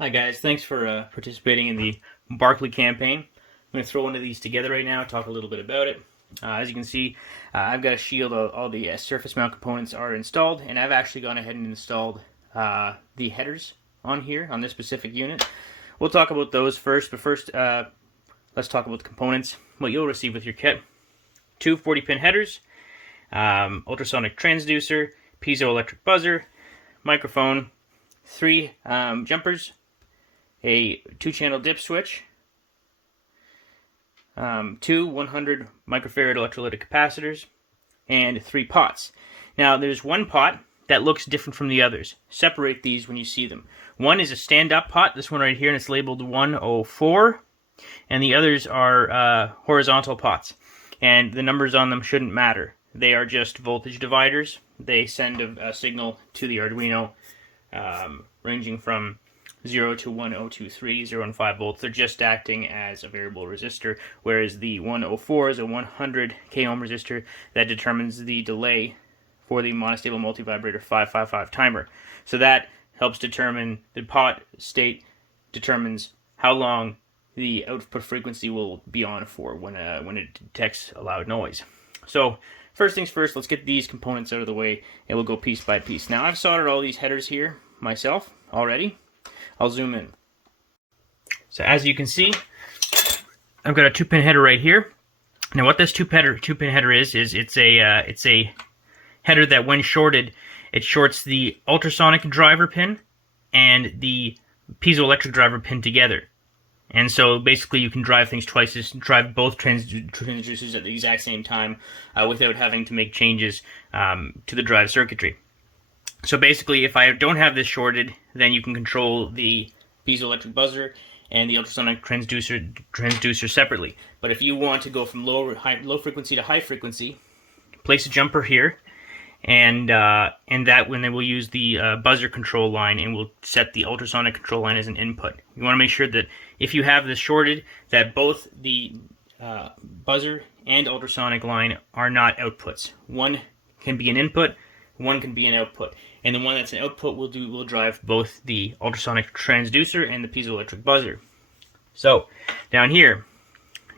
Hi guys, thanks for participating in the Barkley campaign. I'm going to throw one of these together right now, talk a little bit about it. As you can see, I've got a shield, all the surface mount components are installed, and I've actually gone ahead and installed the headers on here, on this specific unit. We'll talk about those first, but first let's talk about the components. What you'll receive with your kit: two 40-pin headers, ultrasonic transducer, piezoelectric buzzer, microphone, three jumpers, a 2-channel dip switch, two 100 microfarad electrolytic capacitors, and 3 pots. Now there's one pot that looks different from the others. Separate these when you see them. One is a stand-up pot, this one right here, and it's labeled 104, and the others are horizontal pots. And the numbers on them shouldn't matter. They are just voltage dividers. They send a signal to the Arduino ranging from 0 to 1023, 0 and 5 volts. They're just acting as a variable resistor, whereas the 104 is a 100 k ohm resistor that determines the delay for the monostable multivibrator 555 timer. So that helps determine the pot state, determines how long the output frequency will be on for when it detects a loud noise. So first things first, let's get these components out of the way and we'll go piece by piece. Now I've soldered all these headers here myself already. I'll zoom in. So as you can see, I've got a 2-pin header right here. Now what this 2-pin header is it's a header that when shorted, it shorts the ultrasonic driver pin and the piezoelectric driver pin together. And so basically you can drive things twice, drive both transducers at the exact same time without having to make changes to the drive circuitry. So basically, if I don't have this shorted, then you can control the piezoelectric buzzer and the ultrasonic transducer separately. But if you want to go from low frequency to high frequency, place a jumper here, and that when they will use the buzzer control line, and we'll set the ultrasonic control line as an input. You want to make sure that if you have this shorted, that both the buzzer and ultrasonic line are not outputs. One can be an input, one can be an output, and the one that's an output will drive both the ultrasonic transducer and the piezoelectric buzzer. So down here,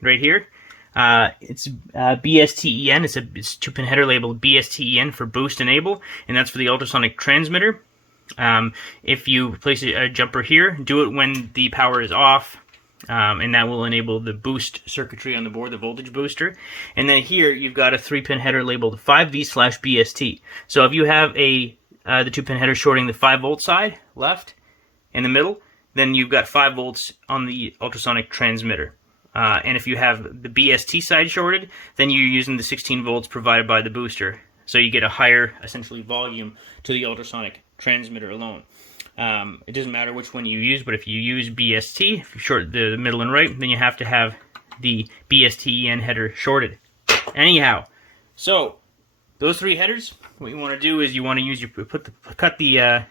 right here, it's BSTEN. It's a 2-pin header labeled BSTEN for boost enable, and that's for the ultrasonic transmitter. If you place a jumper here, do it when the power is off. And that will enable the boost circuitry on the board, the voltage booster. And then here you've got a 3-pin header labeled 5V/BST. So if you have the 2-pin header shorting the 5-volt side, left, in the middle, then you've got 5 volts on the ultrasonic transmitter. And if you have the BST side shorted, then you're using the 16 volts provided by the booster. So you get a higher, essentially, volume to the ultrasonic transmitter alone. It doesn't matter which one you use, but if you use BST, if you short the middle and right, then you have to have the BSTEN header shorted. Anyhow, so those 3 headers, what you want to do is you want to use cut the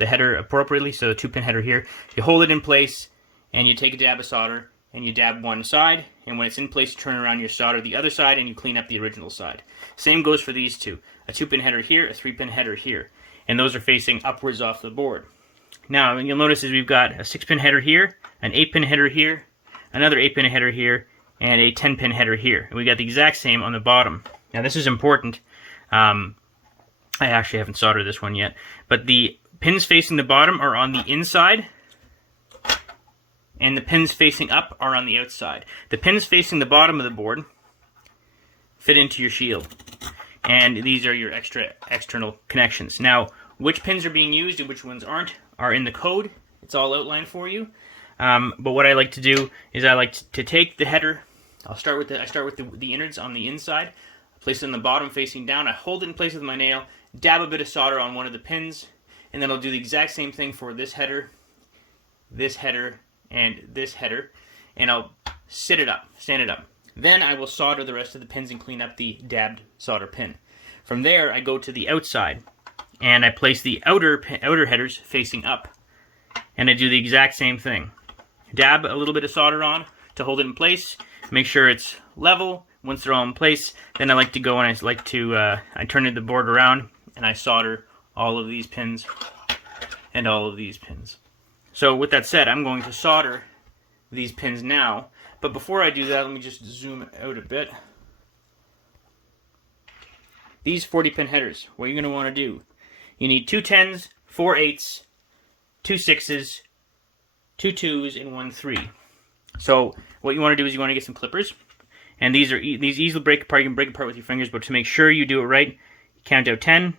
header appropriately. So the 2-pin header here, you hold it in place, and you take a dab of solder, and you dab one side, and when it's in place, you turn around your solder the other side, and you clean up the original side. Same goes for these two: a 2-pin header here, a 3-pin header here. And those are facing upwards off the board. Now, you'll notice is we've got a 6-pin header here, an 8-pin header here, another 8-pin header here, and a 10-pin header here. And we got the exact same on the bottom. Now, this is important. I actually haven't soldered this one yet, but the pins facing the bottom are on the inside, and the pins facing up are on the outside. The pins facing the bottom of the board fit into your shield, and these are your external connections. Now, which pins are being used and which ones aren't are in the code. It's all outlined for you. But what I like to do is I like to take the header. I start with the innards on the inside. I place it on the bottom facing down. I hold it in place with my nail, dab a bit of solder on one of the pins, and then I'll do the exact same thing for this header, and this header, and I'll stand it up. Then I will solder the rest of the pins and clean up the dabbed solder pin. From there, I go to the outside, and I place the outer headers facing up, and I do the exact same thing. Dab a little bit of solder on to hold it in place. Make sure it's level. Once they're all in place, then I like to go and I turn the board around and I solder all of these pins and all of these pins. So with that said, I'm going to solder these pins now. But before I do that, let me just zoom out a bit. These 40-pin headers, what you're going to want to do, you need 2 10s, 4 8s, 2 6s, 2 2s, and 1 3. So what you want to do is you want to get some clippers. And these easily break apart. You can break apart with your fingers, but to make sure you do it right, you count out 10,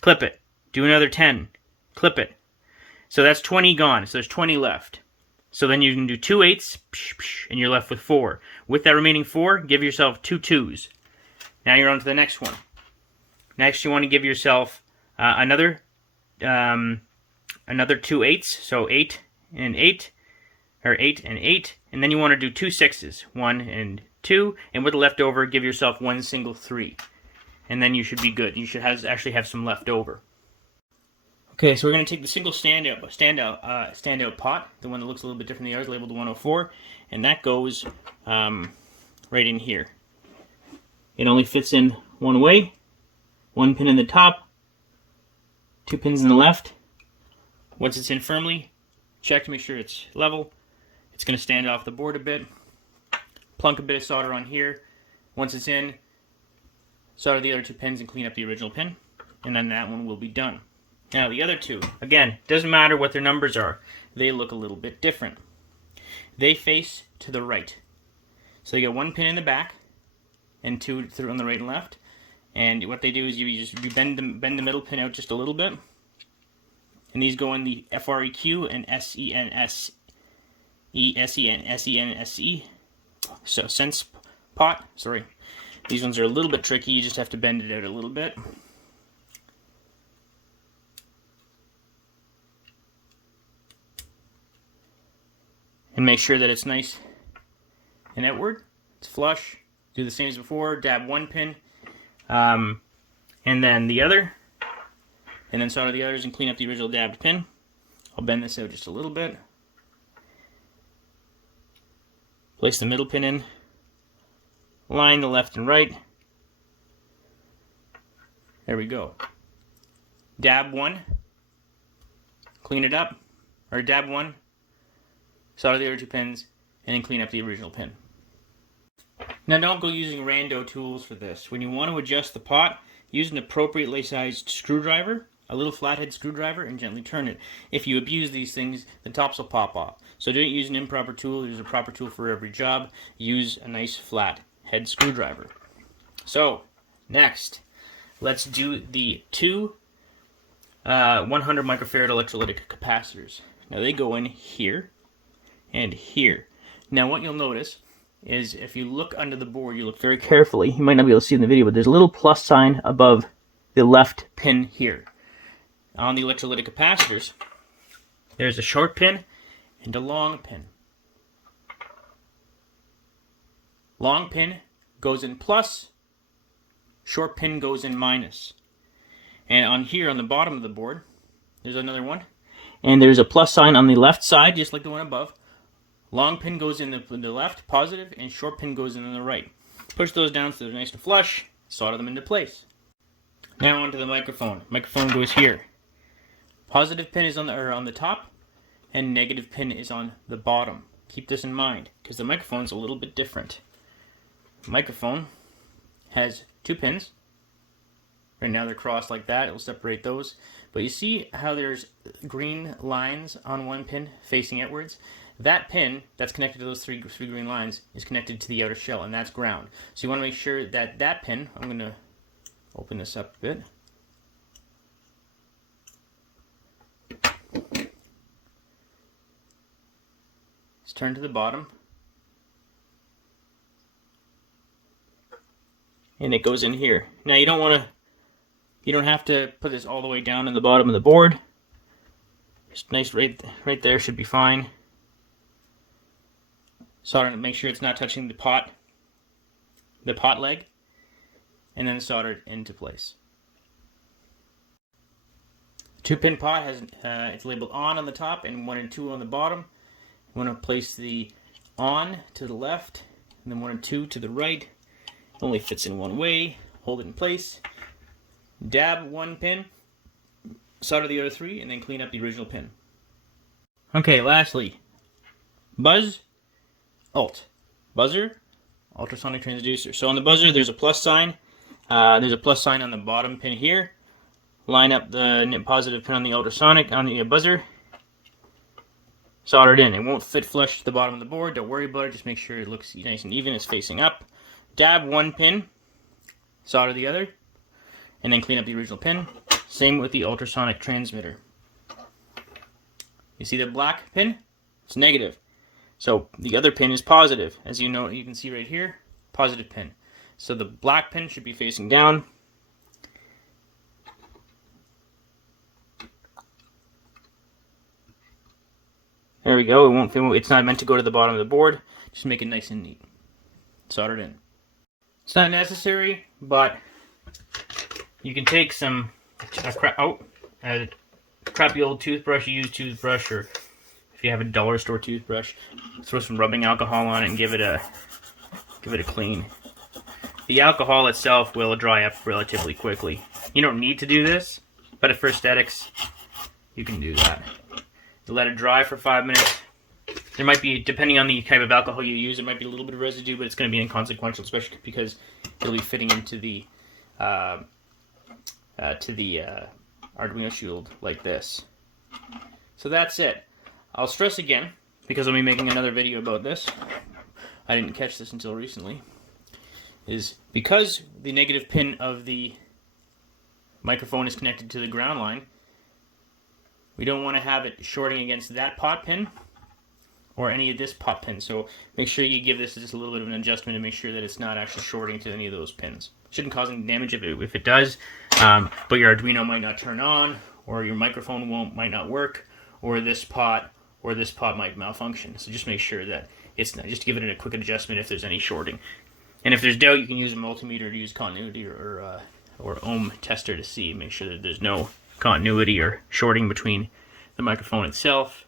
clip it, do another 10, clip it. So that's 20 gone, so there's 20 left. So then you can do 2 8s, and you're left with 4. With that remaining 4, give yourself 2 2s. Now you're on to the next one. Next you want to give yourself another 2 8s, so 8 and 8, or 8 and 8, and then you want to do 2 6s, 1 and 2, and with the leftover, give yourself 1 single 3. And then you should be good. You should actually have some left over. Okay, so we're going to take the single standout pot, the one that looks a little bit different than the others, labeled 104, and that goes right in here. It only fits in one way, 1 pin in the top, 2 pins in the left. Once it's in firmly, check to make sure it's level. It's going to stand off the board a bit. Plunk a bit of solder on here. Once it's in, solder the other 2 pins and clean up the original pin, and then that one will be done. Now the other 2, again, doesn't matter what their numbers are, they look a little bit different. They face to the right. So you get 1 pin in the back and 2 on the right and left. And what they do is you bend the middle pin out just a little bit. And these go in the FREQ and SEN. So sense pot, sorry. These ones are a little bit tricky, you just have to bend it out a little bit. And make sure that it's nice and outward. It's flush. Do the same as before. Dab 1 pin, and then the other, and then solder the others and clean up the original dabbed pin. I'll bend this out just a little bit. Place the middle pin in. Line the left and right. There we go. Dab 1. Clean it up, or dab 1. Solder the other 2 pins, and then clean up the original pin. Now don't go using rando tools for this. When you want to adjust the pot, use an appropriately sized screwdriver, a little flathead screwdriver, and gently turn it. If you abuse these things, the tops will pop off. So don't use an improper tool. There's a proper tool for every job. Use a nice flat head screwdriver. So, next, let's do the 2 100 microfarad electrolytic capacitors. Now they go in here and here. Now what you'll notice is if you look under the board, you look very carefully, you might not be able to see in the video, but there's a little plus sign above the left pin here. On the electrolytic capacitors, there's a short pin and a long pin. Long pin goes in plus, short pin goes in minus. And on here on the bottom of the board, there's another one. And there's a plus sign on the left side, just like the one above. Long pin goes in the left, positive, and short pin goes in the right. Push those down so they're nice and flush, solder them into place. Now onto the microphone. Microphone goes here. Positive pin is on the top, and negative pin is on the bottom. Keep this in mind, because the microphone's a little bit different. The microphone has 2 pins. Right now they're crossed like that, it'll separate those. But you see how there's green lines on one pin facing outwards? That pin that's connected to those three green lines is connected to the outer shell, and that's ground. So you want to make sure that that pin, I'm going to open this up a bit. Let's turn to the bottom. And it goes in here. Now you don't have to put this all the way down in the bottom of the board. Just nice right there should be fine. Solder to make sure it's not touching the pot leg, and then solder it into place. The 2-pin pot has it's labeled on the top and 1 and 2 on the bottom. You want to place the on to the left, and then 1 and 2 to the right. It only fits in one way. Hold it in place. Dab 1 pin, solder the other 3, and then clean up the original pin. Okay, lastly, buzz, alt, buzzer, ultrasonic transducer. So on the buzzer, there's a plus sign. There's a plus sign on the bottom pin here. Line up the positive pin on the ultrasonic on the buzzer. Solder it in. It won't fit flush to the bottom of the board. Don't worry about it. Just make sure it looks nice and even. It's facing up. Dab one pin. Solder the other. And then clean up the original pin. Same with the ultrasonic transmitter. You see the black pin? It's negative. So the other pin is positive. As you know, you can see right here, positive pin. So the black pin should be facing down. There we go. It's not meant to go to the bottom of the board. Just make it nice and neat. Solder it in. It's not necessary, but you can take a crappy old toothbrush, a used toothbrush, or if you have a dollar store toothbrush, throw some rubbing alcohol on it and give it a clean. The alcohol itself will dry up relatively quickly. You don't need to do this, but for aesthetics, you can do that. You let it dry for 5 minutes. There might be, depending on the type of alcohol you use, there might be a little bit of residue, but it's going to be inconsequential, especially because it'll be fitting into the Arduino shield like this. So that's it. I'll stress again, because I'll be making another video about this. I didn't catch this until recently. Is because the negative pin of the microphone is connected to the ground line, we don't want to have it shorting against that pot pin or any of this pot pin. So make sure you give this just a little bit of an adjustment to make sure that it's not actually shorting to any of those pins. Shouldn't cause any damage if it does, but your Arduino might not turn on, or your microphone might not work, or this pot might malfunction. So just make sure that it's not, just give it a quick adjustment if there's any shorting. And if there's doubt, you can use a multimeter to use continuity or ohm tester to see, make sure that there's no continuity or shorting between the microphone itself,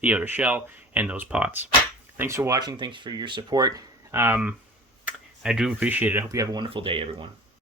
the outer shell, and those pots. Thanks for watching. Thanks for your support. I do appreciate it. I hope you have a wonderful day, everyone.